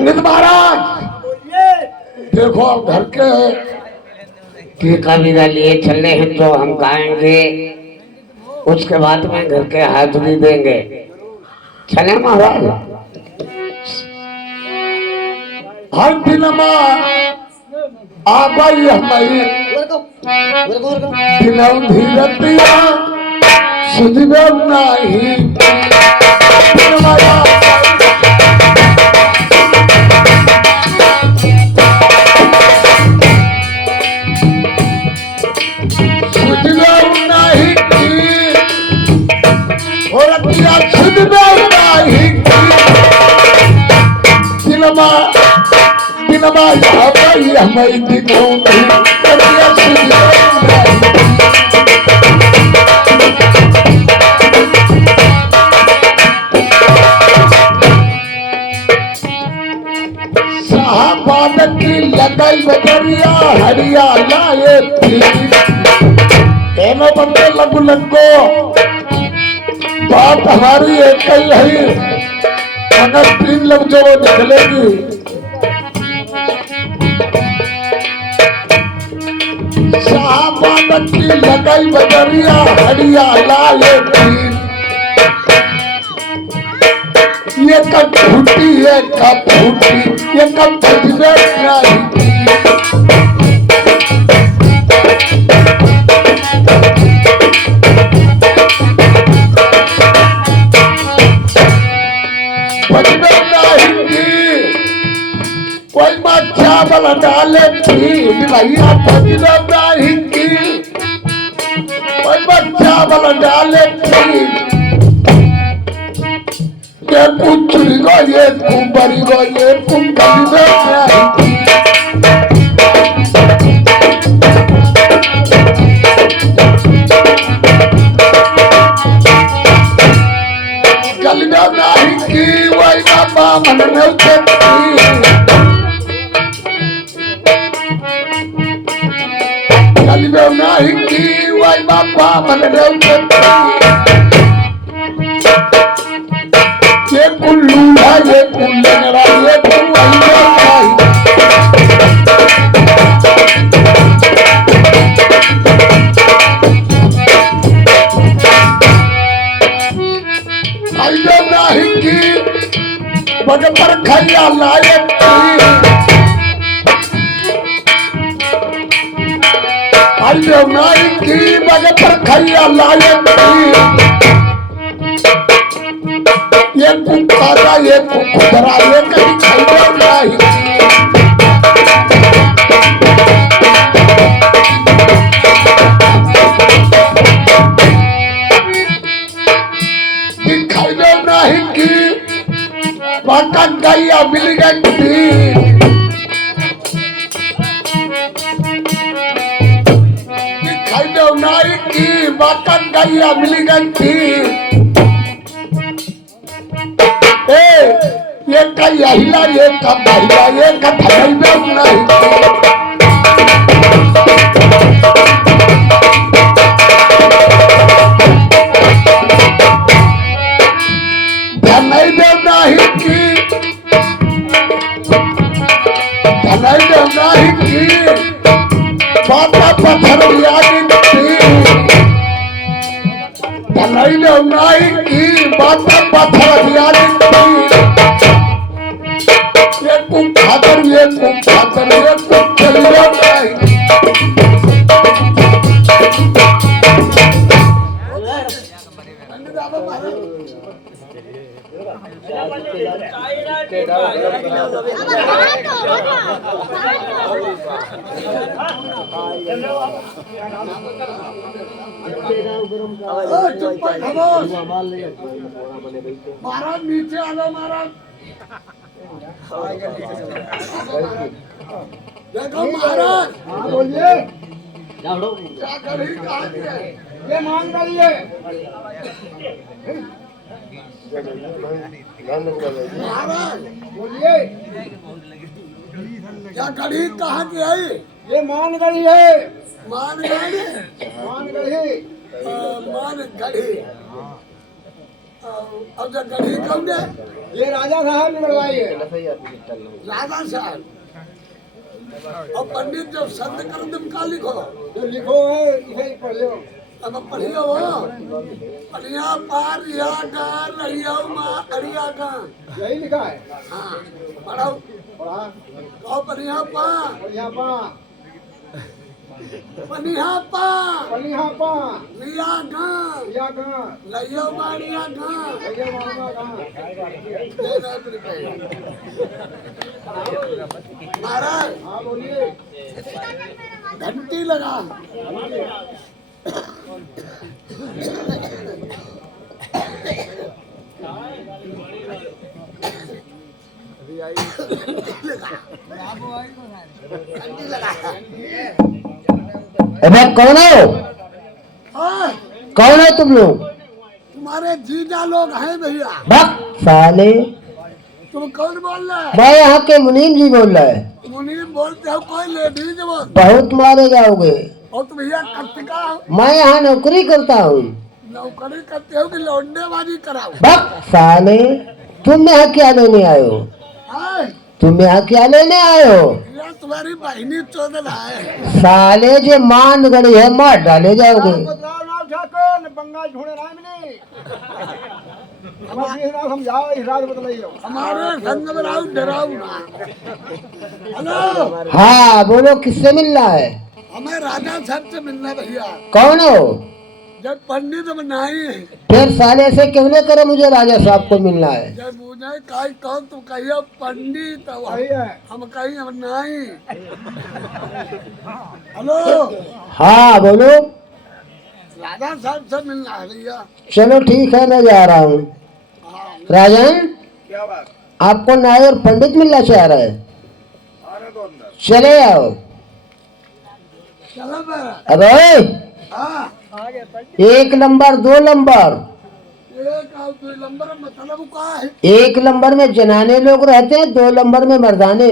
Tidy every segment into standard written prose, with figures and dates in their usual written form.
पंडित महाराज देखो अब घर के टीका बीघा लिए चलने हैं तो हम गाएंगे, उसके बाद में घर के हाजिरी देंगे। चले महाराज। हर दिन आबाई हमारी दिनव धीरतिया सुधीर नाही लगाई बजरिया हरियाला ये बंदे लगू लगो बात हमारी एक ही है, अगर 3 लोग जो निकलेगी शाहबाद की लगाई बजरिया हरियाला ये कब फूटी ये कब फूटी ये कब बजने नहीं कोई बात चावल डाले थी भैया बजने नहीं की, कोई बात चावल डाले थी ये कुचरी गो ये कुंबरी गो ये कुंबरी गलिया नहीं की वही बाबा मन नहीं गलिया नहीं की वही बाबा मन नहीं ये कुल्लू है ये कुल्लंगड़ा ये कुल्लंगड़ा आइयो नहीं की बगे पर खैया लाए आइयो नहीं की बगे पर खैया लाए ये कुकारा ये कुकरा ये कहीं खाइयो नहीं खाइयो नहीं की बाका गैया मिल गई खाइयो नहीं की बाका गैया मिल गई ये का यहिला ये का महिला ये का धनई में नहीं धनई में नहीं की धनई में नहीं की बाबा पत्थर याद धनई में नहीं की बाबा पत्थर याद ये कुंभातर ये चलिए नहीं महाराज नीचे आ जाओ महाराज देखो महाराज बोलिए क्या करी कहा दिया ये मांग रही है महाराज बोलिए क्या कड़ी कहाँ की है ये मान गढ़ी है मान गढ़ी मान गढ़ी मान गढ़ी अब जब गढ़ी कौन है? ये राजा साहब ने बनवाई है। राजा साहब और पंडित जब संत कर तुम का लिखो जो लिखो है इसे ही पढ़ लो। अब पढ़ियो हो पढ़िया पार या गा रहियो माँ अरिया गा। यही लिखा है। हाँ पढ़ो पढ़ा और पढ़िया पा पढ़िया पा पढ़िया पा पढ़िया पा रिया गा या कहाँ लइयो मारिया गा। भैया मामा कहाँ महाराज हाँ बोलिए। घंटी लगा घंटी लगा। अबे कौन हो? हाँ, कौन है तुम लोग? तुम्हारे जीजा लोग हैं भैया। भक्त साले, तुम कौन बोल रहे? मैं यहाँ के मुनीम जी बोल रहा है। मुनीम बोलते हो कोई लेडीज बोल बहुत मारे जाओगे। और तुम भैया कत्तिका हो मैं यहाँ नौकरी करता हूँ। नौकरी करते हो कि लौंडेबाजी कराओ? भक्त साले, तुम यहाँ क्या लेने आए हो? हाँ, तुम यहाँ क्या लेने आए हो? यार तुम्हारी बहनी चोदल है। साले जो मान गड़ी है मार डाले जाओगे। नाम ठाकुर बंगाल ढूंढे राम ने हमारे नाम समझाओ इस रात बतलाइयो। हमारे संग में राउ डराओ ना। हेलो, हाँ बोलो, किससे मिलना है? हमें राजा साहब से मिलना भैया। कौन हो? जब पंडित बनाई फिर साले से क्यों न करे, मुझे राजा साहब को मिलना है। जब मुझे कहीं कौन तुम कहियो पंडित सही है। हम कहीं हम नहीं। हेलो, हाँ बोलो। राजा साहब से मिलना है भैया। चलो ठीक है, मैं जा रहा हूँ। हाँ, राजन, क्या बात? आपको नायर पंडित मिलना चाह रहा है? आने दो अंदर। चले आओ। चलो मेरा। अबे हाँ, 1 नंबर 2 नंबर। एक और 2 नंबर मतलब क्या है? 1 नंबर में जनाने लोग रहते हैं, 2 नंबर में मर्दाने।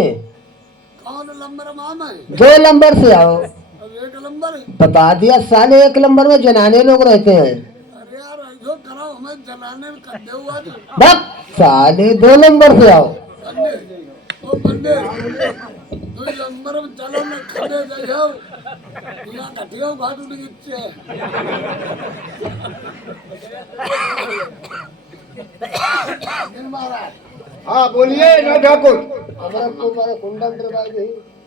कौन नंबर माम है? 2 नंबर से आओ। अब 1 नंबर है। बता दिया साले, 1 नंबर में जनाने लोग रहते हैं। अरे यार जो करो हमें जलाने में कर दे हुआ जो। बस साले 2 नंबर से आओ। पंडित, ओ पंडित 2 नंबर में चलो मैं खड़े जाइयो यहाँ घटियो घाट उड़ गिच्चे। महाराज हाँ बोलिए नाम ठाकुर।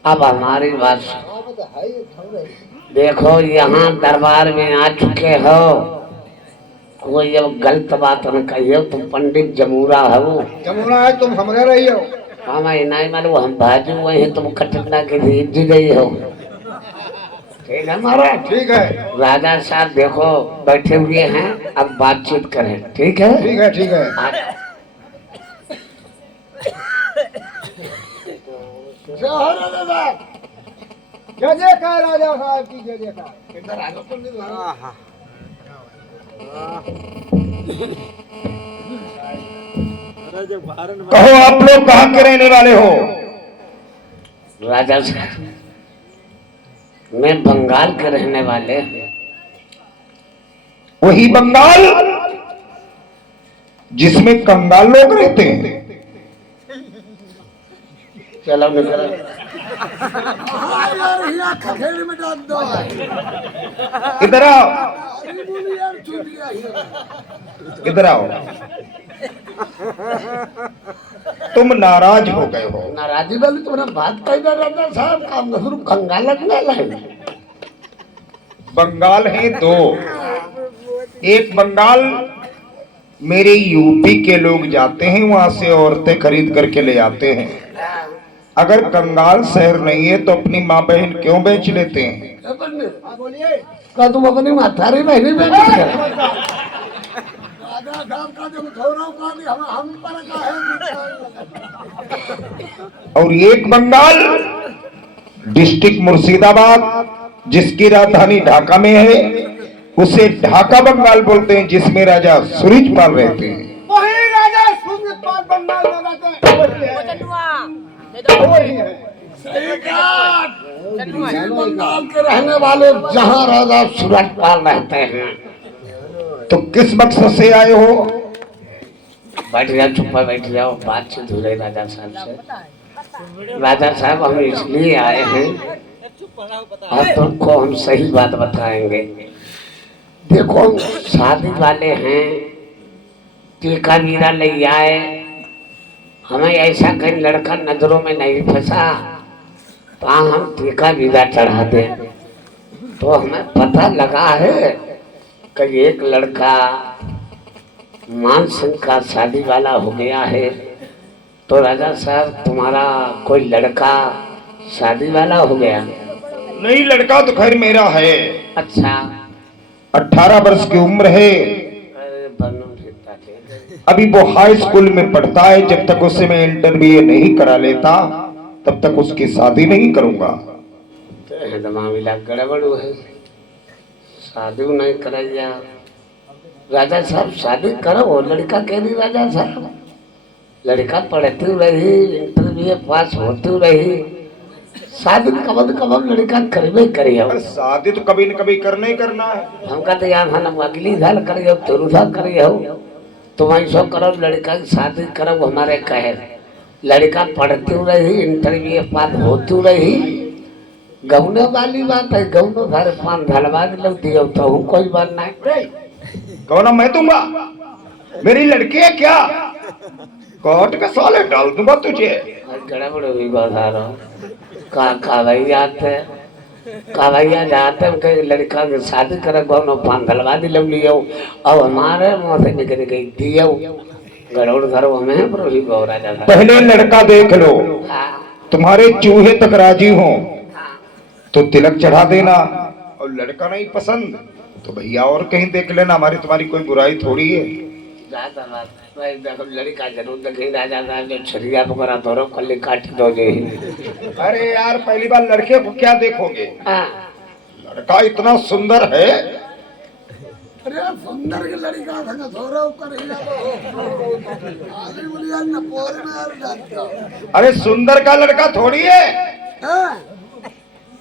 अब हमारी बात देखो, यहाँ दरबार में आ चुके हो, कोई अब गलत बात न कहियो। तुम पंडित जमूरा हो। जमुना है तुम हमरे रही हो। हाँ मैं नहीं मालूम, हम भाजू हुए हैं, तुम कटना के जी गई हो। ठीक है महाराज, ठीक है। राजा साहब देखो बैठे हुए हैं, अब बातचीत करें। ठीक है, ठीक है ठीक है। जय जयकार राजा साहब की जय जयकार। इधर आ जाओ पंडित महाराज। कहो आप लोग कहाँ के रहने वाले हो? राजा साहब, मैं बंगाल के रहने वाले। वही बंगाल जिसमें कंगाल लोग रहते हैं। चलो निकलो। हाँ यार यहाँ खखेड़ी में डाल दो। इधर आओ, अरे बोली यार चूतिया ही। इधर आओ। तुम नाराज हो गए हो। नाराजी वाली तुम्हारा बात कही ना राजा साहब काम शुरू कंगाल लगने है। बंगाल है 2। एक बंगाल मेरे यूपी के लोग जाते हैं, वहां से औरतें खरीद करके ले आते हैं। अगर कंगाल शहर नहीं है तो अपनी माँ बहन क्यों बेच लेते हैं? बोलिए क्या तुम अपनी माथारी बहनी बेच कर राजा साहब का जब छोराओं का भी हम पर का है। और एक बंगाल डिस्ट्रिक्ट मुर्शिदाबाद जिसकी राजधानी ढाका में है, उसे ढाका बंगाल बोलते हैं, जिसमें राजा सूरजपाल रहते हैं। वही राजा सूरजपाल बंगाल में रहते हैं। सही कहा। इसी बंगाल के रहने वाले जहाँ राजा सूरजपाल रहते हैं। तो किस मकसद से आए हो? बैठ जाओ, चुप बैठ जाओ, बातचीत हो रही राजा साहब से। राजा साहब हम इसलिए आए हैं, आप तुमको हम सही बात बताएंगे। देखो हम शादी वाले हैं, टीका मीरा ले आए, हमें ऐसा कहीं लड़का नजरों में नहीं फंसा तो हम टीका मीरा चढ़ा दें। तो हमें पता लगा है कि एक लड़का मान सिंह का शादी वाला हो गया है। तो राजा साहब तुम्हारा कोई लड़का शादी वाला हो गया? नहीं, लड़का तो खैर मेरा है। अच्छा, 18 वर्ष की उम्र है। अरे बनू फिरता थे। अभी वो हाई स्कूल में पढ़ता है। जब तक उससे मैं इंटरव्यू नहीं करा लेता तब तक उसकी शादी नहीं करूंगा। मामला गड़बड़ है, शादी नहीं कराइया। राजा साहब शादी करो, लड़का कह रही राजा साहब, लड़का पढ़ती रही, इंटरव्यू पास होती रही, शादी कब लड़का करबे करी हो। शादी तो कभी न कभी करना ही करना है। हमका तो यार हम अगली साल करियो, तुरुसा करियो, तुम ऐसा करो लड़का की शादी करो। हमारे कहे लड़का पढ़ती रही, इंटरव्यू पास होती रही, गौने वाली बात है, गौनो घर पान धलवा लग दियो तो हूँ, कोई बात नहीं। गौना मैं दूंगा, मेरी लड़की है क्या? कोर्ट का साले डाल दूंगा तुझे। गड़बड़ हुई बाजारो का भैया जाते हैं कहीं लड़का की शादी करे, गौनो पान धलवा दी लग लियो, अब हमारे मुँह से निकल गई दियो, गड़बड़ घर हमें प्रोही गौरा जाता। पहले लड़का देख लो, तुम्हारे चूहे तक राजी हो तो तिलक चढ़ा देना, और लड़का नहीं पसंद तो भैया और कहीं देख लेना। हमारी तुम्हारी कोई बुराई थोड़ी है। लड़का जरूर देखे राजा साहब, जो छरिया पकड़ा तो कल काट दोगे। अरे यार पहली बार लड़के को क्या देखोगे? लड़का इतना सुंदर है। अरे सुंदर के लड़का था थोड़ा ऊपर हिला आगे बोलिया ना पोरे में यार जाता। अरे सुंदर का लड़का थोड़ी है,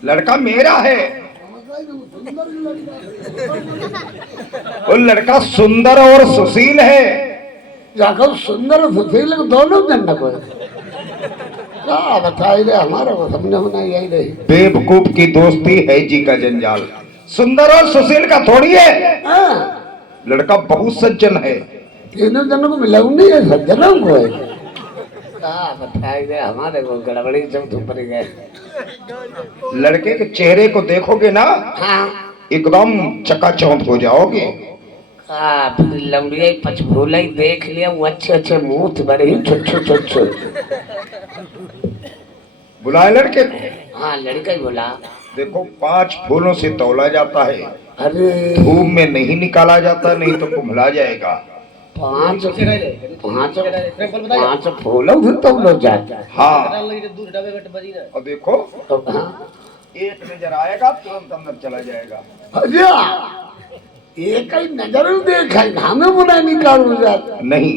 लड़का मेरा है। वो लड़का सुंदर और सुशील है। जाकर सुंदर और सुशील दोनों जन को क्या बताई रे, हमारा को समझ में नहीं आई रही। बेवकूफ की दोस्ती है जी का जंजाल। सुंदर और सुशील का थोड़ी है। लड़का बहुत सज्जन है। तीनों जनों को मिला नहीं है, सज्जनों को है। क्या बताई रे, हमारे को गड़बड़ी जब धूप गए। लड़के के चेहरे को देखोगे ना, एकदम चकाचौंध हो जाओगे। फिर लंबी पचभूला देख लिया, वो अच्छे अच्छे मुंह बड़े छोटे। बुलाए लड़के को? हाँ लड़का ही बोला। देखो 5 फूलों से तौला जाता है। अरे धूप में नहीं निकाला जाता, नहीं तो कुम्हला जाएगा। 5 फूलों से तौला जाता। हाँ, और देखो हाँ? एक नजर आएगा तुरंत अंदर चला जाएगा। एक ही नजर देखा, हमें बुरा निकाल जाता नहीं।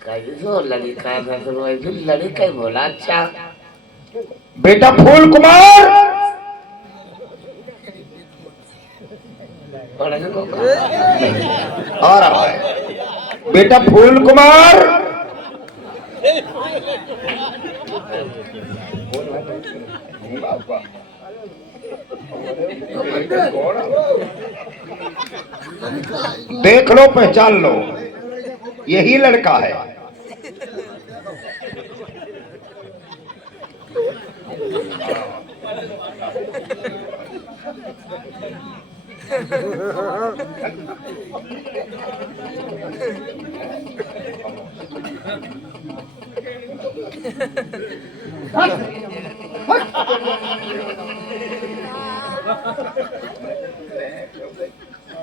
कैसो लड़का लड़का ही बोला। अच्छा बेटा फूल कुमार, आ रहा है बेटा फूल कुमार। देख लो, पहचान लो, यही लड़का है।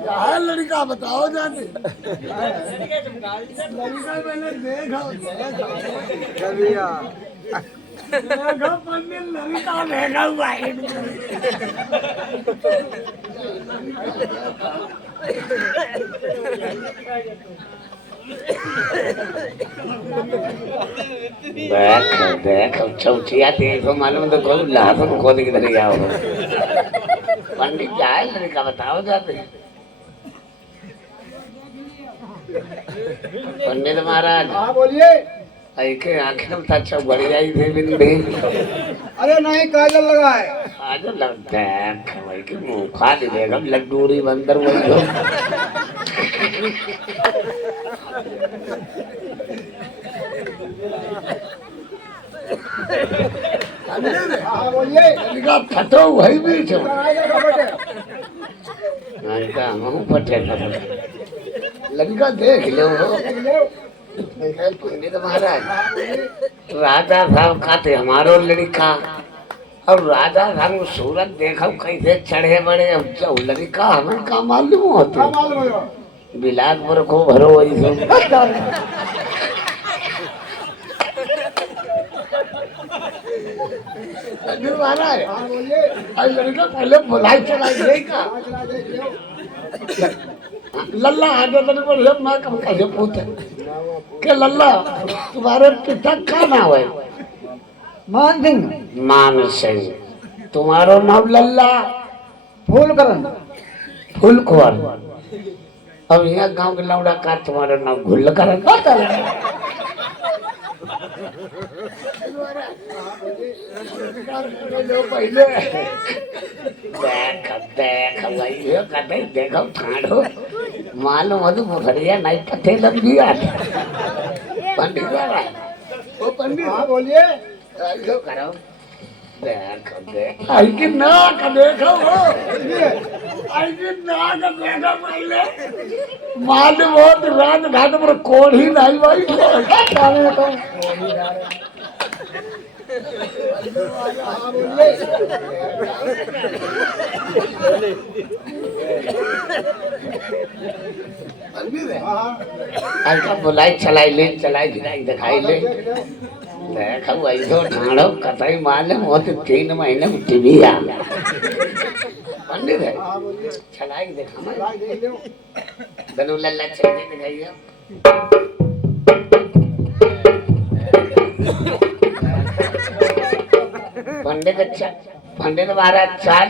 क्या लड़का बताओ जाते। लड़का मैंने देखा पंडित, लड़का देखा हुआ है। देख चौथिया देखो, मालूम तो खोल लाभ खोद किधर जाओ। पंडित जाए लड़का बताओ जाते। पंडित महाराज हाँ बोलिए। ऐके आंखें में अच्छा बढ़िया ही थे बिंदी। अरे नहीं, काजल लगा है। आज लगता है भाई के मुंह खा देगा लड्डूरी बंदर वही हो। हाँ बोलिए। लड़का फटो वही भी छो। काजल का बेटे। लड़का हम फटे लड़का देख लो। पंडित महाराज राजा साहब खाते हमारो लड़का और राजा साहब सूरत देखो कैसे चढ़े बड़े लड़का हमें का मालूम होते हाँ मालूम है। बिलासपुर को भरो वही सो। पंडित महाराज हाँ बोलिए। आज लड़का पहले बुलाई चलाई देगा चला देख लो। लल्ला आगे तक बढ़िया मैं कब कैसे पूछे के लल्ला तुम्हारे पिता का नाम है? मान सिंह। मान सिंह। तुम्हारो नाम लल्ला फूलकरण। फूलकुंवर। अब यहाँ गांव के लौड़ा का तुम्हारा नाम घुल्लकरण। पहले देख देख भाई कदे देखो ठाड़ो मालूम हो तो मुखरिया नहीं पते लंबी आती। पंडित महाराज ओ पंडित हाँ बोलिए। ऐसो करो देख देख आई की नाक देखो हो आई की नाक देखो पहले मालूम हो तो रात घाट पर कोढ़ी नहीं भाई हल्का बुलाई चलाई ले चलाई गिराई दिखाई ले देखो ऐसो ठाड़ो कतई मालूम हो तो 3 महीने में टीवी आ पंडित है चलाई दिखा दनु लल्ला चलाई दिखाइए। पंडित अच्छा पंडित महाराज चाल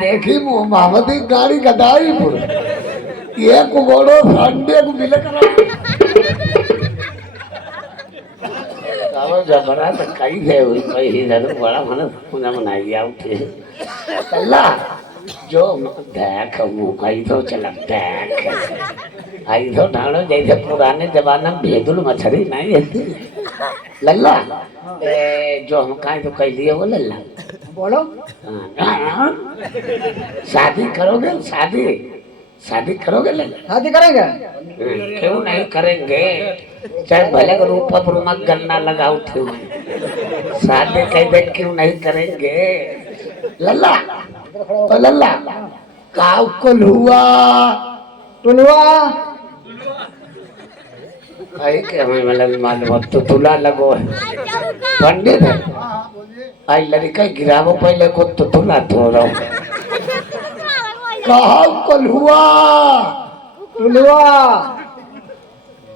देखी मोहम्मदी गाड़ी गदाई पुर ये कुगोड़ो संडे को मिले करा जबरा तो कई है हुई कई इधर बड़ा मन पुना मनाई आउते अल्लाह जो देख मुंह आई तो चला देख आई तो ढाड़ो जैसे पुराने जमाने में भेदुल मछली नहीं है लल्ला जो हम कहा तो कह दिए वो लल्ला बोलो। शादी करोगे शादी शादी करोगे लल्ला? शादी करेंगे। क्यों नहीं करेंगे चाहे भले को रूप पर गन्ना लगाओ थे शादी कह दे क्यों नहीं करेंगे लल्ला? तो लल्ला काव को हुआ टुलवा आई के हमें मतलब मालूम तो तुला लगो है पंडित है आई लड़का गिरावो पहले को तो तुला थोड़ा काव को हुआ टुलवा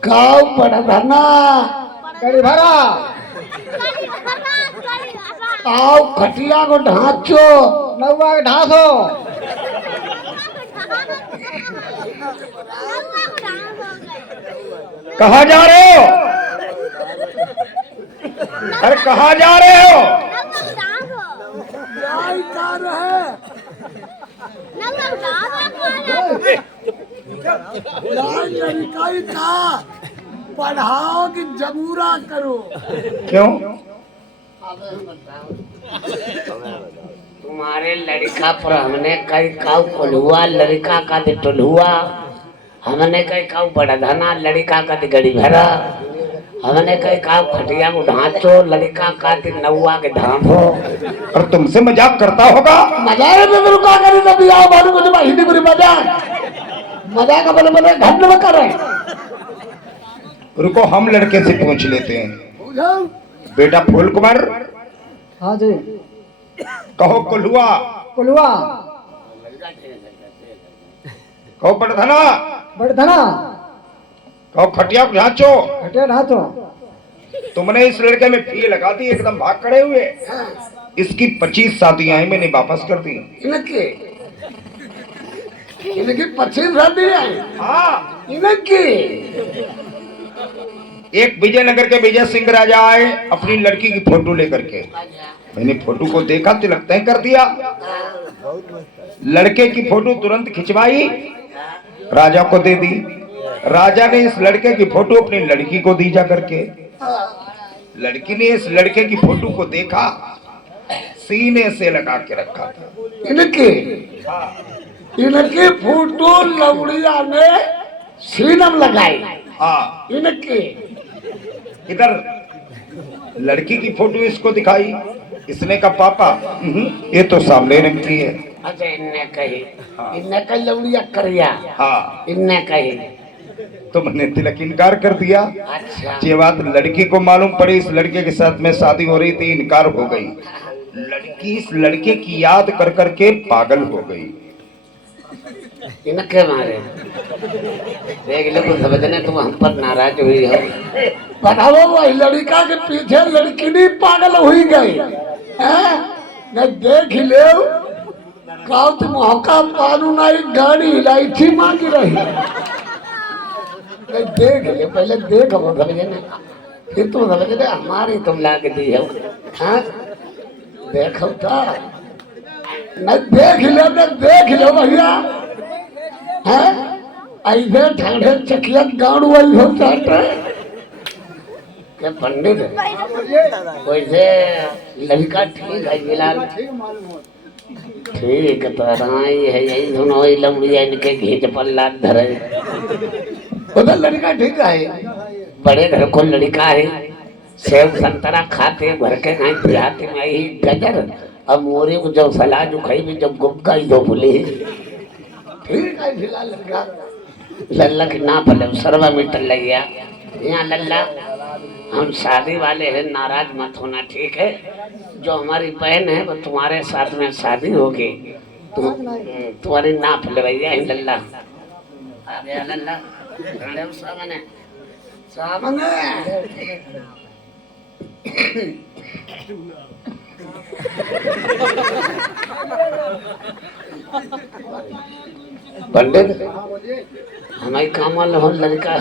काव बड़ा धना कड़ी भरा आओ खटिया को ढांचो नौवा ढांसो कहाँ जा रहे हो? अरे कहाँ जा रहे हो? पढ़ाओ कि जबूरा करो क्यों? तुम्हारे लड़का पर हमने कई काउ कोल्हुआ लड़का का दे टुलहुआ हमने कई काउ बड़धना लड़का का दे गड़ी भरा हमने कई काउ खटिया को ढांचो लड़का का दे नौवा के ढांपो। और तुमसे मजाक करता होगा? मजाक में रुका करी तो भी आओ बालू को हिंदी बुरी मजाक बोले बोले घंटे में कर रहे रुको हम लड़के से पूछ लेते हैं। बेटा फूल कुमार हाँ जी कहो कुल्हुआ कुलवा कहो बड़धना बड़धना कहो खटिया को ढांचो। खटिया ढांचो। तुमने इस लड़के में फी लगा दी एकदम भाग खड़े हुए। इसकी 25 शादियां हैं मैंने वापस कर दी। इनकी 25 शादी है। हाँ, इनकी एक विजयनगर के विजय सिंह राजा आए अपनी लड़की की फोटो लेकर के। मैंने फोटो को देखा, तिलक तय कर दिया। लड़के की फोटो तुरंत खिंचवाई, राजा को दे दी। राजा ने इस लड़के की फोटो अपनी लड़की को दी जा करके। लड़की ने इस लड़के की फोटो को देखा, सीने से लगा के रखा था। इनकी इनकी फोटो लवड़िया ने सीनम लगाई। हाँ, इनकी इधर लड़की की फोटो इसको दिखाई। इसने कहा पापा ये तो सामने रंग की है। अच्छा, इनने कही, इनने कही लवड़िया करिया। हाँ, इनने कही तो मैंने तिलक इनकार कर दिया। अच्छा, ये बात लड़की को मालूम पड़ी, इस लड़के के साथ में शादी हो रही थी, इनकार हो गई। लड़की इस लड़के की याद कर करके पागल हो गई। इनके मारे देख लो कुछ समझने, तुम हम पर नाराज हुई हो। बताओ वही लड़का के पीछे लड़की नहीं पागल हुई गई। मैं देख ले काउत मौका पानू ना एक गाड़ी हिलाई थी मांगी रही। मैं देख ले, पहले देख वो समझने, फिर तुम समझने हमारी तुम ला के दी हो। हाँ देखो था न, देख लो भैया। है ऐसे ठाढ़े चकिया गाड़ वही हो जाता है क्या पंडित? वैसे लड़का ठीक है फिलहाल, ठीक तो राई है, यही सुनो वही लमड़िया इनके घींच पर लाद धरे। उधर लड़का ठीक है, बड़े घर को लड़का है, सेब संतरा खाते भर के खाए पियाते में ही गजर। अब मोरी को जब सलाह जो खाई भी जब गुप्का ही दो भूले। ठीक है फिलहाल लड़का लल्ला की ना पले सर्वा मीटर लग गया। यहाँ लल्ला हम शादी वाले हैं, नाराज मत होना ठीक है। जो हमारी बहन है वो तुम्हारे साथ में शादी होगी, तुम्हारी नाप ले भैया। लल्ला आ गया, लल्ला सामने सामने। पंडित हमारे काम वाले हो लड़का,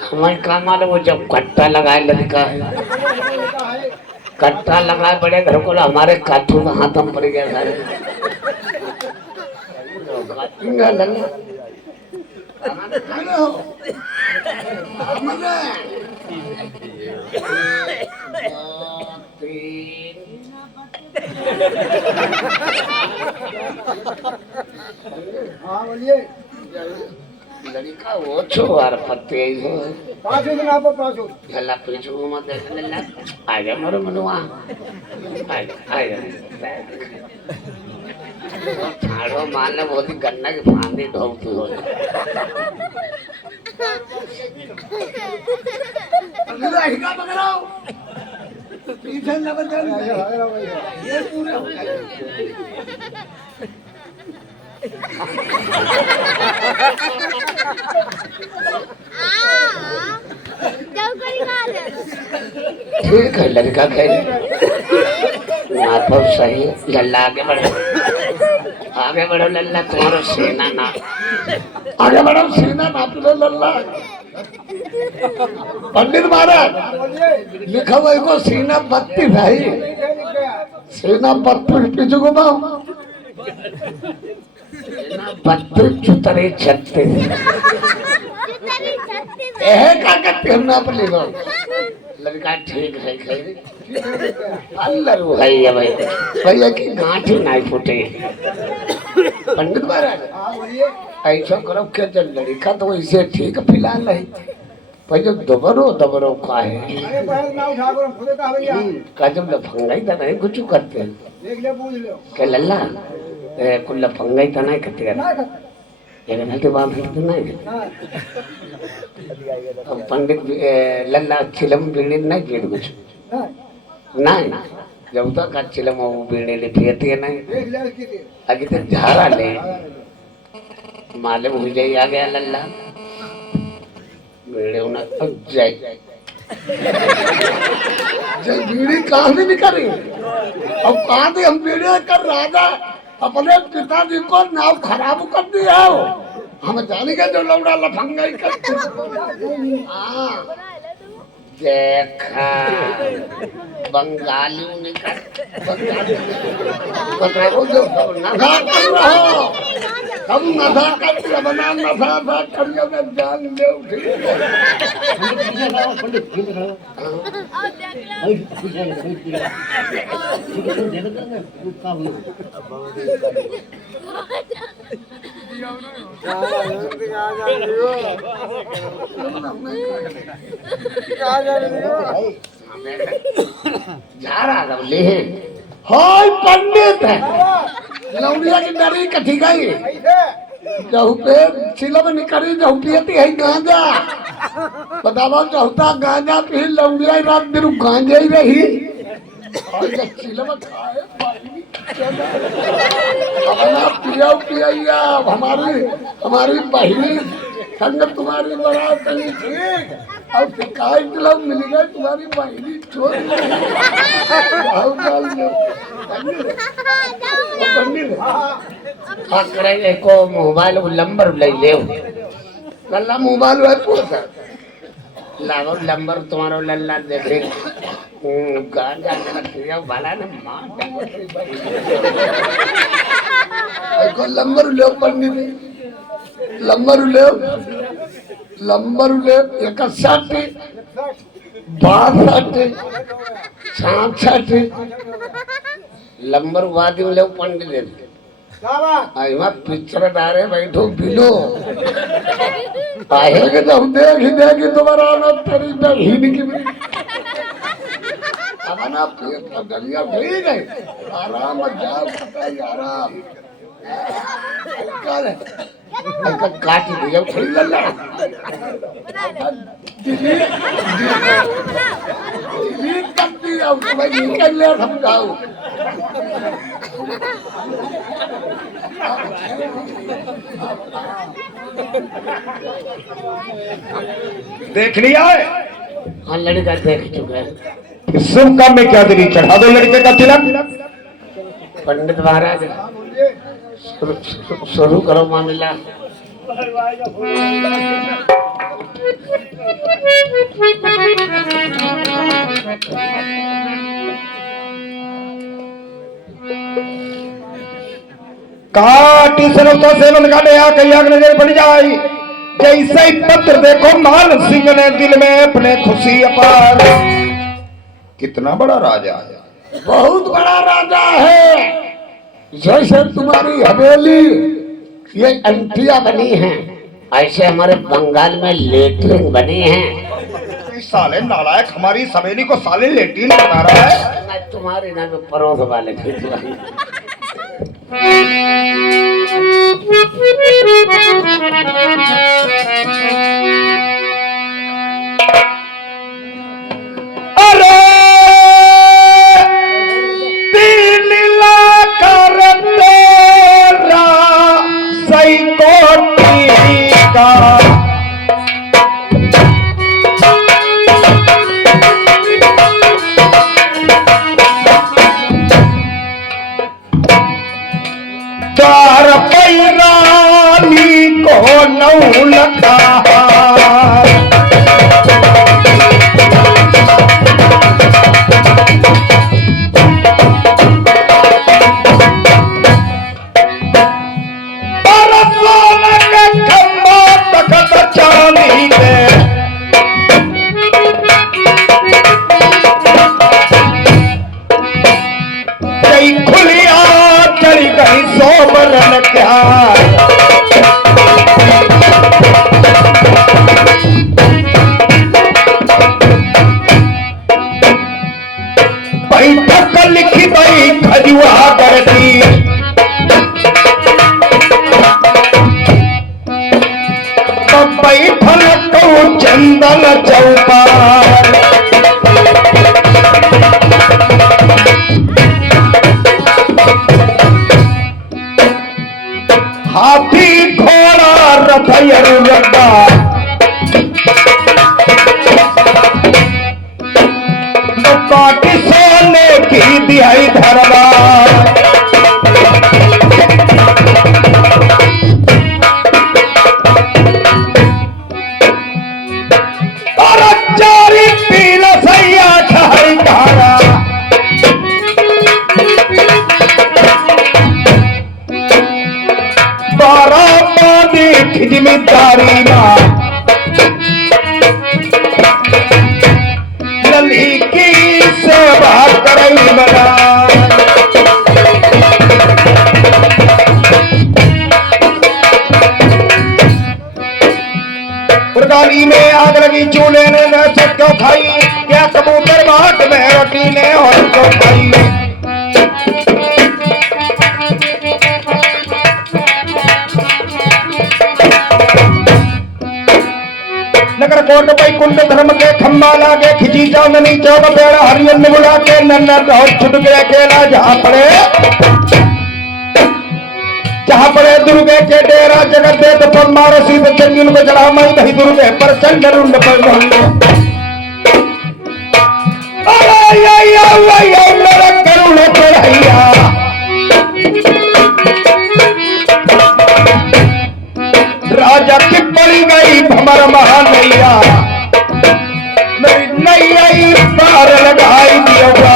हमारे काम वाले वो जब कट्टा लगाए लड़का, कट्टा लगाए बड़े घर को, हमारे काठू में हाथ में पड़ गया सारे। हाँ बोलिए। लड़का वो छोर पत्ते पाँच दिन आप पाँच हो। गला पीछू मत देख लेना। आजा मरो मनुआ, आजा आजा ठाड़ो मान ले बहुत ही गन्ना की फांदी ढोकती हो। पीछे न बदल ये पूरा हो ठीक है लड़का कह नापो सही। लल्ला आगे बढ़ो लल्ला, तुम्हारा सीना ना आगे बढ़ो, सीना नाप लो लल्ला। पंडित महाराज लिखा हुआ को सीना 32 भाई, सीना 32 पीछे घुमाओ, 32 चुतरे 36 का कहते नाप ले लो। लड़का ठीक है अल्लाह है भाई, भैया की गांठ ही नहीं फूटे। पंडित महाराज ऐसा करो क्या, जब लड़का तो इसे ठीक फिलहाल नहीं भाई, जो दबरो का है का जब लफंगाई था नहीं कुछ करते हैं क्या लल्ला कुल लफंगाई था नहीं करते लेकिन हल्के बात तो नहीं। अब पंडित लल्ला चिलम बीड़ी नहीं पीड़ कुछ नहीं, जब तक चिलम वो बीड़ी ले पीती है नहीं आगे तो झारा ले मालूम हो जाए। आ गया लल्ला बीड़ी उन्हें जय बीड़ी कहाँ से निकली, अब कहाँ से हम बीड़ी कर राजा अपने पिताजी को नाव खराब कर दिया हो। हम जानेंगे जो लौड़ा लफंगा ही करते। हाँ देखा बंगालियों ने कर बताओ जो नशा कर रहा हो हम नशा करते बना नशा था करियो में जान ले उठी। जा रहा था ले हाय पंडित है लौड़िया की डरी कथी गई जहू पे सिलम निकली जहू पियती है गांजा बतावा जहूता गांजा पी लौड़िया रात दिन गांजा ही रही और जब सिलम खाए अपना पिया पिया हमारी बहिनी संग तुम्हारी बड़ा चली ठीक और शिकायत लोग मिल गए तुम्हारी बहिनी चोर करेंगे को मोबाइल नंबर ले ले लल्ला मोबाइल है पूछा लाओ नंबर तुम्हारा लल्ला देखे गांजा खटिया वाला ने मार को नंबर ले पंडित नंबर ले 61 62 66 नंबर वादी ले पंडित आईवा पिक्चर डारे बैठो बिलो आहे के तो देख तुम्हारा ना तेरी बहन की अब ना गलिया ठीक है आराम जाओ पता ही आराम क्या है काट दिया ठीक लल्ला डिलीट कर दिया भाई निकल ले समझाओ देख लिया है हाँ लड़का देख चुका है शुभ काम में क्या देरी चढ़ा दो लड़के का तिलक। पंडित महाराज शुरू करो मामला काट सरवता सेवन का नया कई आग नजर पड़ जाए जैसे ही पत्र देखो मान सिंह ने दिल में अपने खुशी अपार। कितना बड़ा राजा है बहुत बड़ा राजा है जैसे तुम्हारी हवेली ये अंटिया बनी हैं ऐसे हमारे बंगाल में लेटरिन बनी हैं। साले नालायक हमारी सवेली को साले लेटीन बता रहा है। ना तुम्हारे ना तो परोस वाले अरे दिल कर तेरा सही कोटि का चार पैरानी को नौ लखा चांदी के कई खुलिया चली गई सोबरन क्या बैठक लिखी गई खजुआ करती बैठल को चंदन चौपार हाथी घोड़ा रथ लगा काटी सोने की दिहाई धरवा हमारी माँ लली की सेवा करई बना। गाली में आग लगी चूल्हे ने वैसे क्यों खाई, क्या कबूतर बाट में रोटी ने और क्यों खाई। नगर कोट कुंड धर्म के खम्बा लागे खिची चांदनी चौक पेड़ हरियन बुला के नन्नर और छुट गया अकेला जहाँ पड़े दुर्गे के डेरा जगत दे तो पग मारो सीधे चंगुल को चढ़ा मई नहीं दुर्गे पर चंड रुंड पर मेरा करुण चढ़ैया राजा की पड़ी गई भमर महानैया मेरी नैया पार लगाई दिया।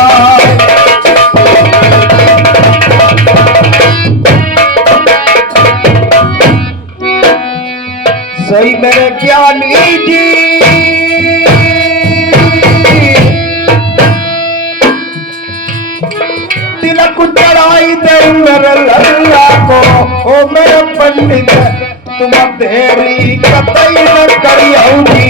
सही मेरे ज्ञानी जी तिलक चढ़ाई दे मेरे लल्ला को, ओ मेरे पंडित तुम देरी कतई न करियौगी।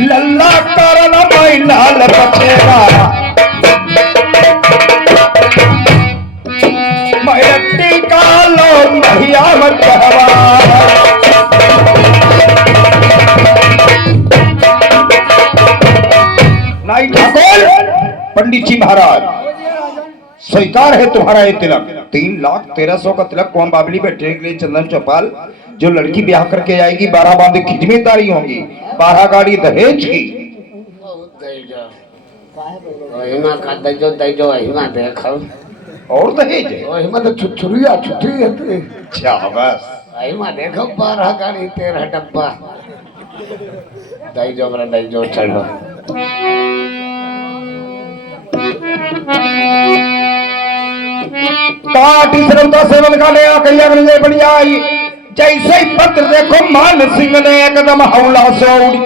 लल्ला करन भाई लाल बचेगा मैं का लो महिया मत कहवा। नाई ठाकुर पंडित जी महाराज स्वीकार है तुम्हारा ये तिलक 3,13,000 का तिलक। कौन बाबली बैठने के लिए चंदन चौपाल जो लड़की ब्याह करके आएगी 12 बांधे खिजमेदारी होंगी 12 गाड़ी दहेज की। हिमा का दजो दजो हिमा देखो और दहेज है हिम्मत छुछुरिया छुट्टी है। अच्छा बस हिमा देखो 12 गाड़ी 13 डब्बा दजो मेरा दजो चढ़ो। काटी श्रद्धा सेवन का नया करिया बढ़िया आई जैसे ही पत्र देखो मान सिंह ने एकदम हौला से उड़ी।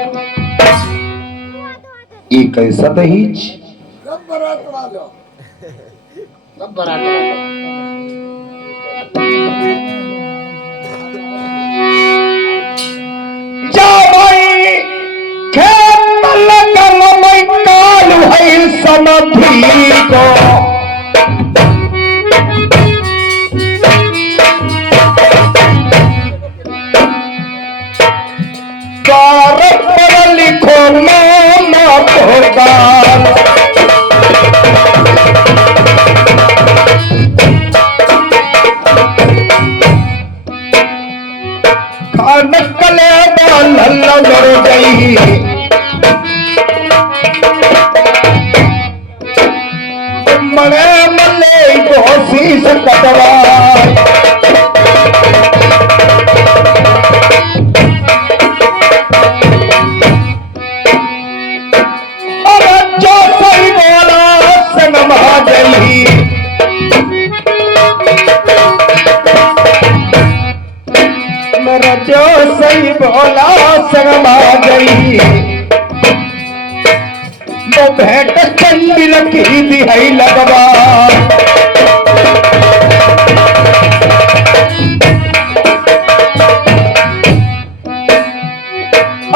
ये कैसा दहेज सब बारात वालों सब बराबर जा भाई खेत लगल मैं काल है समधी को पर लिखो मामा होगा खान कले लल्ला मर गई मरे मल्ले घोसी से कटवा मेरा जो सही बोला सगमा गई वो भेंट चंडी लकी दिहाई लगवा।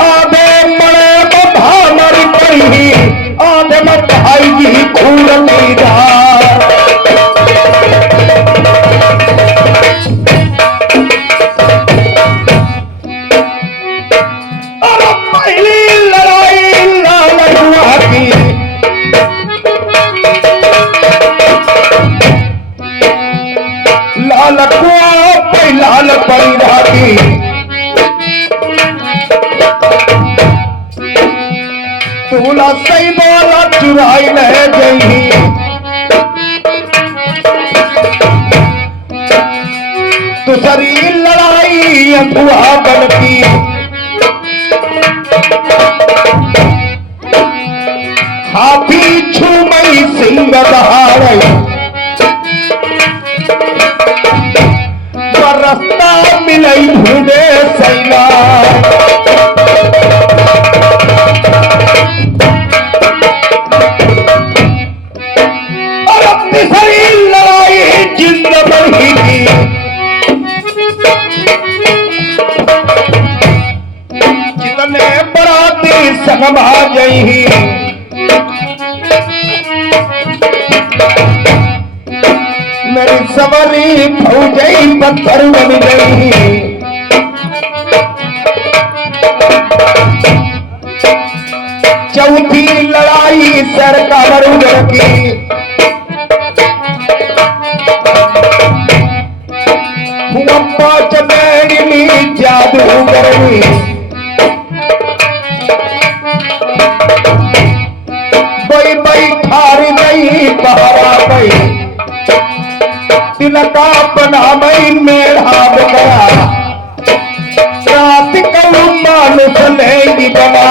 आधे मरे बधा मरी पड़ी आधे मत भाई जी खून की धार। लाल कुआ लाल परिधाती तूला सही बोला चुराई रह गई दूसरी लड़ाई अगुआ बनती नींद दहाड़ई रास्ता मिलई ढूंढे सैला और अपनी सही लड़ाई जिंद बही की जितने बराती संगमा जही मेरी सवरी फौजई पत्थर बन गई चौथी लड़ाई सर का बरूदर की पांच बेड़ी जादूगर बई बई ठार गई पहाड़ा गई तिलका बना मई मेढ़ा बकरा रात कलू मानुष लेगी बना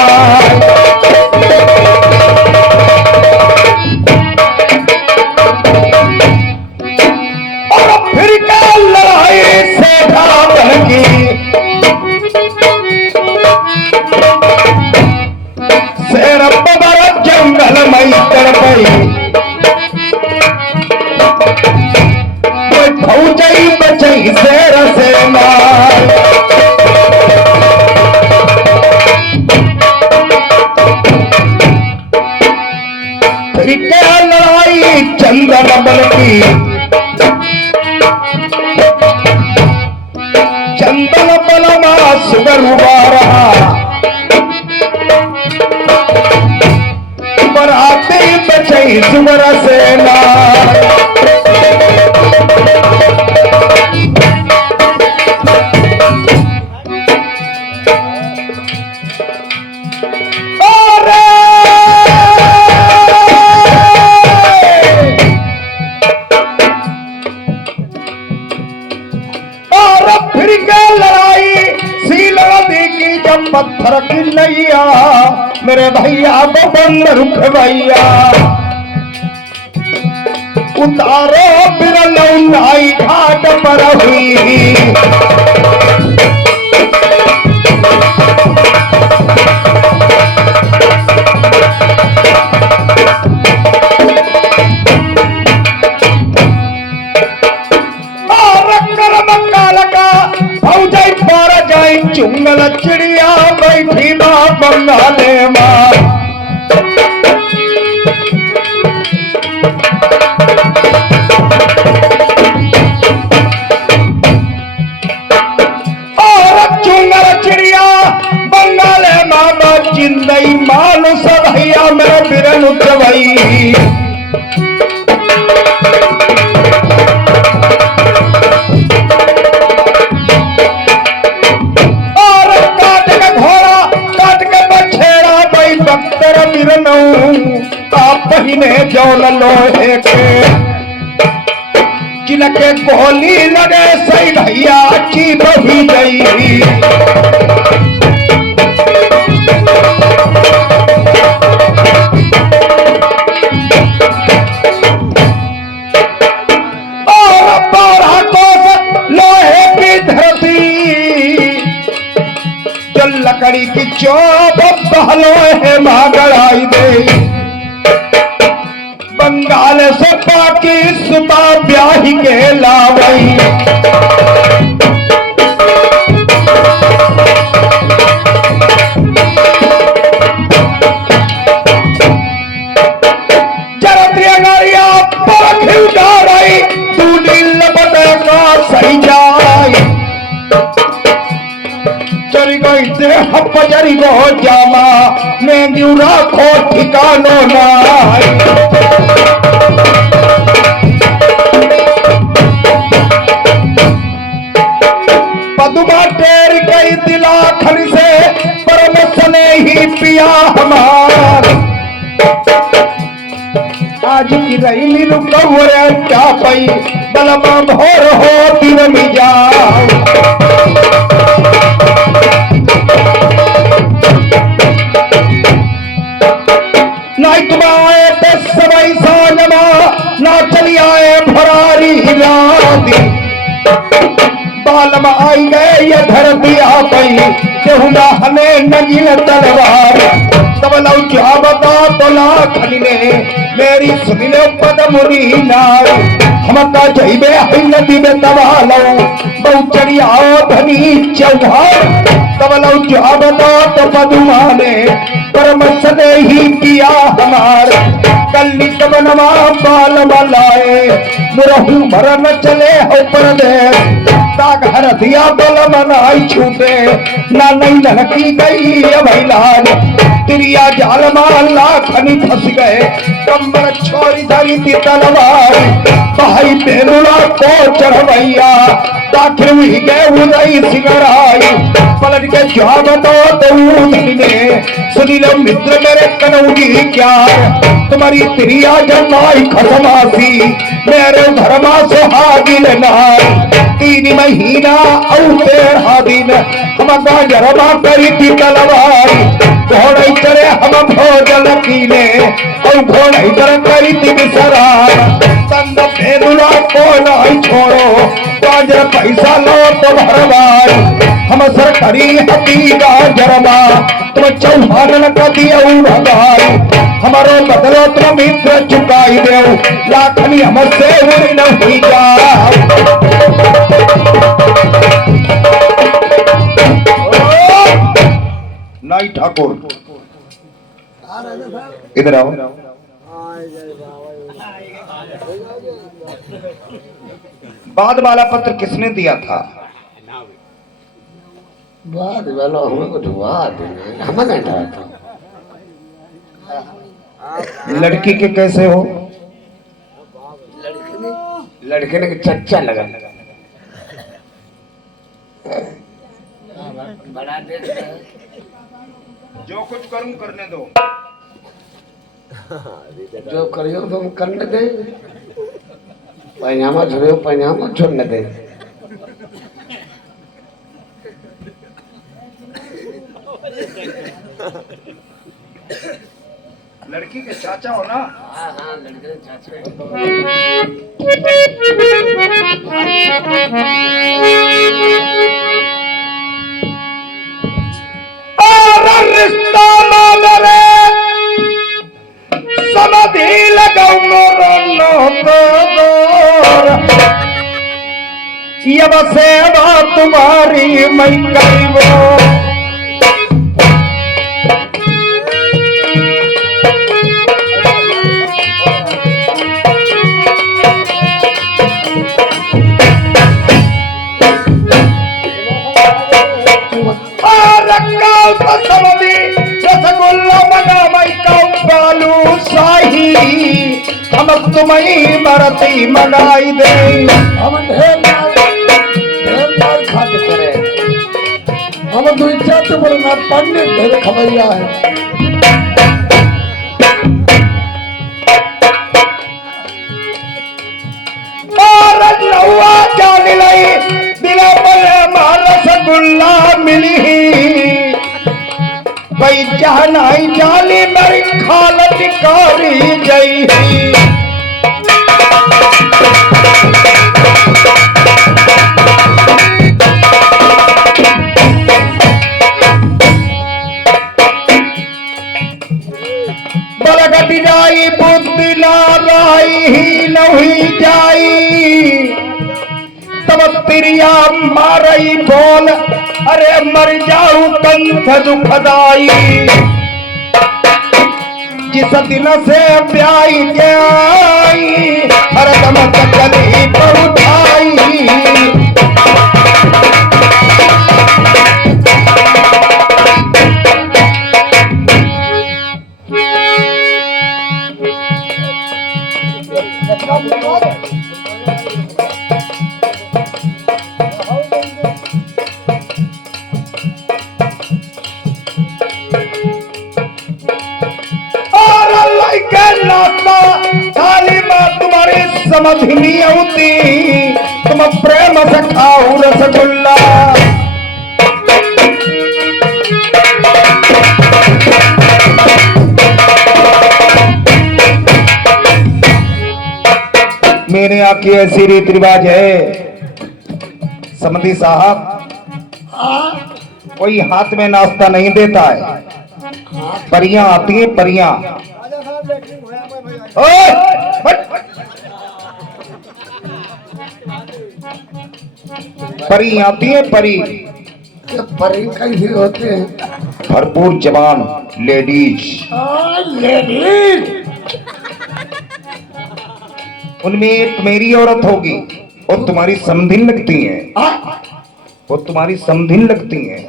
और फिर क्या लड़ाई से बहकी शेर बड़ा जंगल मई तड़पई फौजई बचई शेर से मार फिर क्या लड़ाई चंदन बल की चंदन बलमा सुगर हुआ रहा बराते बचई सुगर से मार पत्थर की लैया मेरे भैया बबन रुख भैया उतारो बिरलौनाई घाट पर हुई चुंगल चिड़िया बैठी माँ बंगाले माँ और चुंगल चिड़िया बंगाले माँ जिंदई मानुष भैया मेरा बिरन उठवई पहिने जौन लोहे के जिनके गोली लगे सही भैया की बही गई और 12 कोस लोहे की धरती जो लकड़ी की चौब बहलो है मागड़ाई दे बंगाल से पाकी सुता ब्याही के लावई जरत्रिया पाखी उड़ाई तू नील बटे का सही जाई चली गई देह पजरी गो जामा मेंगी राखो ठिकानो नाई पदुमा टेर गई दिला खरी से परम सने ही पिया हमार आज की रैली रुकौरे क्या पई बलमा भोर हो दिन में जाओ नहीं तुम्हारे सबई साजमा ना चली आए भरारी राती बालम आई गए ये धरती आ गई केहुना हमें नगिन तलवार तब लौ क्या बता तो लाखनी ने मेरी सुनी लो पद मुनि नार हम का जइबे है नदी में तवालो बहु चढ़ी आओ धनी चौहान तब लौ क्या बता तो पदुमा ने परम सदे ही किया हमार कल्ली कबनवा बाल मलाए मुरहू मरन चले हो परदेश ताग हर दिया बल मनाई छूटे ना नहीं लड़की गई भैलाल तिरिया जाल माला खनी फंस गए कमर छोरी धरी थी तलवार भाई बेलुड़ा को चढ़वैया दाखिल हुई गए उदय सिंगराई पलट के जवाब दो तो ने सुनी लो मित्र मेरे कनौजी क्या तुम्हारी तिरिया जमाई खसमासी मेरे धर्मा सुहागी नार 3 महीना औते दिन हम गंजरमा करी थी तलवार घोड़े चले हम भोजन कीने और घोड़े पर करी थी बिसरार तंग बेलुड़ा को नहीं छोड़ो गाजर पैसा लो तो भरवार हम सरकारी हती गाजरमा तुम चौहान का दिया भगवान हमारो बदलो तुम मित्र चुकाई दो लाखनी हमसे उड़ी न हुई जाओ नाई ठाकुर इधर आओ बाद वाला पत्र किसने दिया था बाद वाला हमें कुछ बात हमें नहीं था लड़की के कैसे हो लड़के ने चच्चा लगा बड़ा देख जो कुछ करूं करने दो जो करियो तुम करने दे पैजामा छोड़ो पैजामा छोड़ने दे लड़की के चाचा हो ना हाँ हाँ लड़के के चाचा और रिश्ता मेरे समाधि लगाऊं ये सेवा तुम्हारी मैं करीबो रसगुल्ला बना मई बालू शाही हम तुम्हें मरती मनाई दे हम ढेर मार खाते करे हम दो इच्छा तो बोलना पंडित ढेर खबरिया है नौआ जान लाई दिला पर रसगुल्ला मिली भाई जहनाई जानी मेरी खालत कारी गई बलगटी जाई बुद्धि नाराई ही नहीं जाई तब तिरिया मारई बोल अरे मर जाऊं कंठ दुखदाई जिस दिन से प्याई गई हरदम तकली पर उठाई तुम्हारी समझ नहीं आती तुम प्रेम से खाओ रसगुल्ला मेरे यहाँ की ऐसी रीति रिवाज है समधी साहब, कोई हाथ में नाश्ता नहीं देता है। परियां आती हैं, परियां। राजा साहब लेटरिन होया मैं भाई ओए, हट। परी आती है, परी। ये परी कैसे होते हैं? भरपूर जवान लेडीज, लेडीज। उनमें एक मेरी औरत होगी, वो तुम्हारी समधिन लगती है, वो तुम्हारी समधिन लगती है।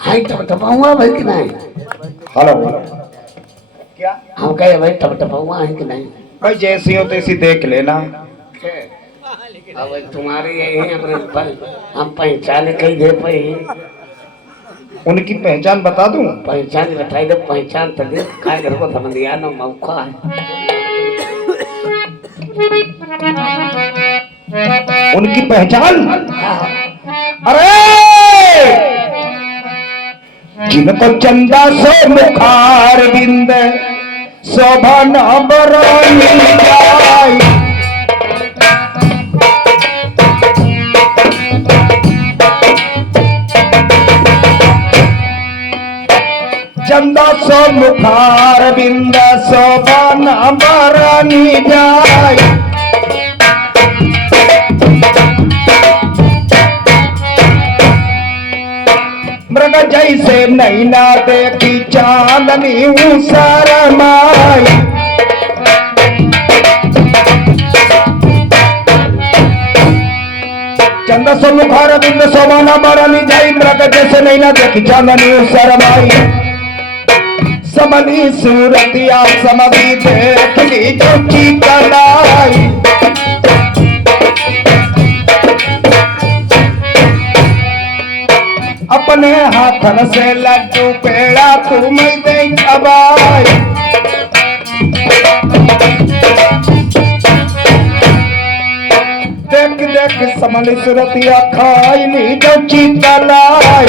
हाई टपटपाऊंगा भाई कि नहीं? हेलो, क्या हम कहे भाई टपटपाऊंगा है कि नहीं? भाई जैसी हो तैसी देख लेना। अब तुम्हारी यही अपने हम पहचान कही दे पाई। उनकी पहचान बता दूं? पहचान बताई दो, पहचान तो दे। काय घर को समझिया ना मौका है। उनकी पहचान? अरे जिनको चंदा सो मुखार बिंद शोभा न बरानी जाय। चंदा सो मुखार बिंद शोभा न बरानी जाय। मृग जैसे नैना देखी चांदनी शरमाई। चंदा सो मुखार बिंद शोभा न बरानी जाय। मृग जैसे नैना देखी चांदनी शरमाई। समनी सूरतिया समधी देख ली जो चितलाई। अपने हाथन से लड्डू पेड़ा तुम्हें दे खबाई। देख देख समनी सूरतिया खाई ली जो चितलाई।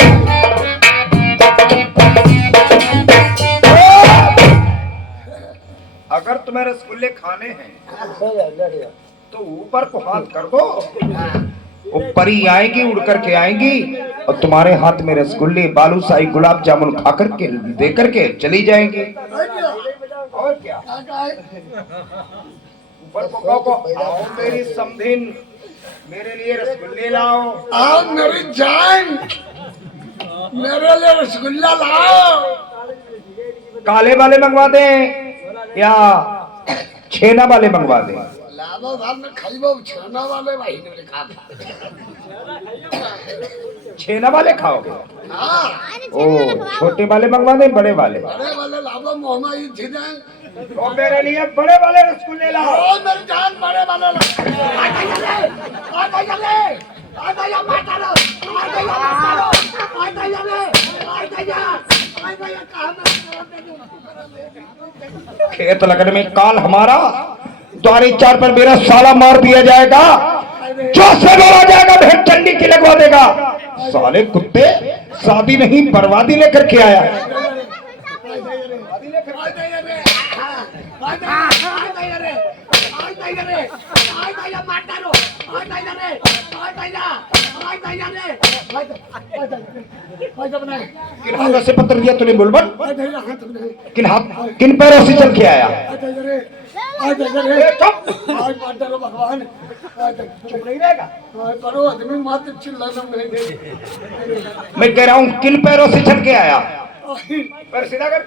अगर तुम्हें रसगुल्ले खाने हैं तो ऊपर को हाथ कर दो, वो परी आएगी, उड़ करके आएंगी और तुम्हारे हाथ में रसगुल्ले बालूशाही गुलाब जामुन खा करके दे करके चली जाएंगी। और क्या? ऊपर को कहो, आओ मेरी समधिन, मेरे लिए रसगुल्ले लाओ। आओ मेरी जान, मेरे लिए रसगुल्ला लाओ। काले वाले मंगवा दें या छेना वाले मंगवा दें? लाभो भाव में खाइबो छाना वाले भाई ने लिखा था। छेना वाले खाओगे? हाँ, ओ, छोटे वाले मंगवा दें, बड़े वाले? बड़े वाले लाभो मोहमा ही थी जाए। तो मेरे लिए बड़े वाले रसगुल्ले लाओ। ओ मेरी जान, बड़े वाले ला। आ जाइए, आ जाइए, आ जाइए माता लो, आ जाइए माता लो, आ जाइए, आ जाइए, आ जाइए कहाँ में? खेत लगन में काल हमारा, द्वारी चार पर मेरा साला मार दिया जाएगा, जो से मारा जाएगा भेंट चंडी की लगवा देगा। साले कुत्ते, शादी नहीं बर्बादी लेकर के आया है। किन हाथों से पत्र दिया तूने बुलबुल? किन हाथ, किन पैरों से चल के आया? भगवान चुप नहीं रहेगा? करो आदमी मात्र चिल्लाना नहीं। मैं कह रहा हूँ किन पैरों से चल के आया? पैर सीधा कर।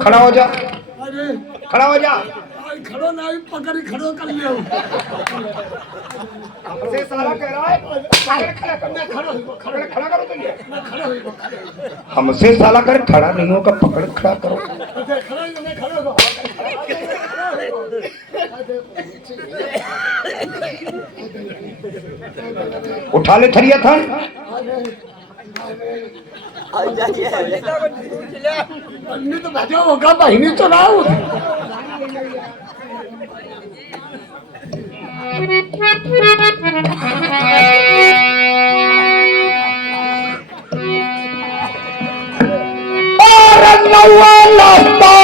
खड़ा हो जा, खड़ा हो जा। खड़ो नहीं पकड़ी, खड़ो कर लियो। हमसे साला कह रहा है खड़ा करो, खड़ा करो तुम ये। हमसे साला कर खड़ा नहीं होगा, पकड़ खड़ा करो। उठा ले थरिया थान। तो भजो होगा बहिनी चलाओ। और नवा लास्ता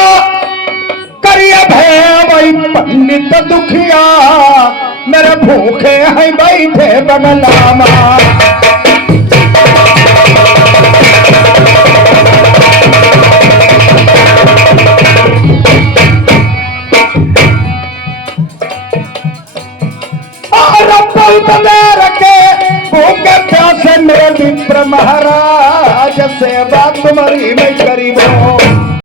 पंडित दुखिया मेरे भूखे हैं बैठे बगलामा। भूखे प्यासे मेरे विप्र महाराज सेवा तुम्हारी में